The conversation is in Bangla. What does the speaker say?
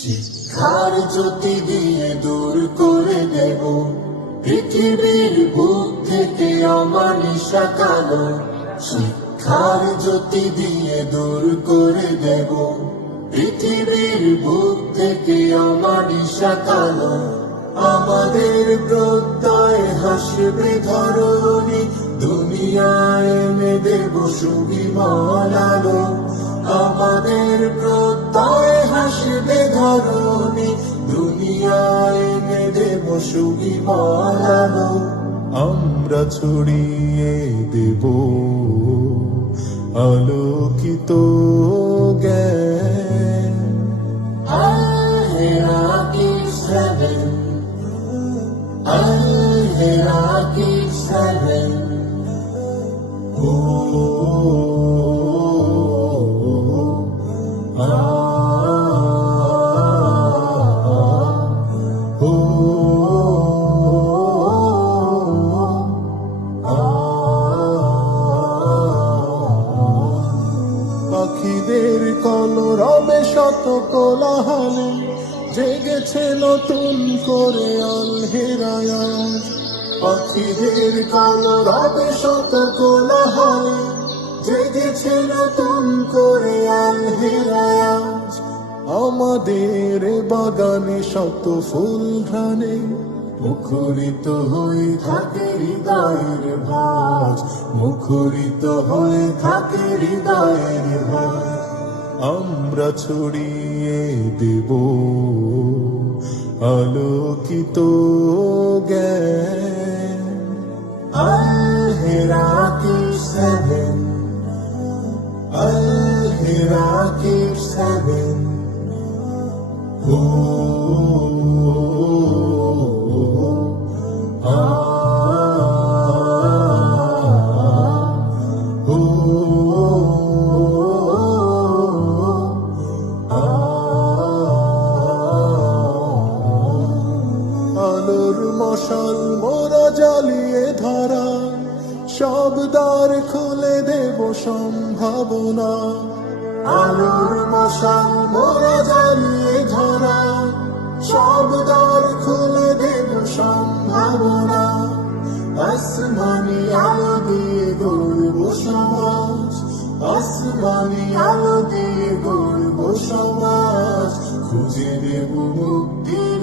শিক্ষার জ্যোতি দিয়ে দূর করে দেব, পৃথিবীর বুক থেকে অমানিসা কালো। শিক্ষার জ্যোতি দিয়ে দূর করে দেব, পৃথিবীর বুক থেকে অমানিসা কালো। আমাদের প্রত্যয় হাসবে ধরণী, দুনিয়ায় এনে দেব সুবিমল আলো আমাদের প্রত্যয় সুবিমল আলো আমরা ছড়িয়ে দেব। আলোকিত জ্ঞান। Al-Hiraki Seven Al-Hiraki শত কোলাহলে জেগেছে নতুন করে অলহেরায়া পাখিদের কলরবে শত কোলাহলে জেগেছে নতুন করে অলহেরায়া আমাদের বাগানে শত ফুল ঘ্রাণে মুখরিত হয়ে থাকে হৃদয়ের ভাজ। মুখরিত হয়ে থাকে হৃদয়ের ভাজ। আমরা ছড়িয়ে দেব আলোকিত জ্ঞান আলহেরাকি সেভেন আলহেরাকি সেভেন আলোর মশাল মোরা জ্বালিয়ে ধরা, সব দ্বার খুলে দেব সম্ভাবনা। আলোর মশাল মোরা জ্বালিয়ে ধরা, সব দ্বার খুলে দেব সম্ভাবনা। আসমানি আলো দিয়ে গড়ব সমাজ, আসমানি আলো দিয়ে গড়ব সমাজ। খুঁজে দেব মুক্তি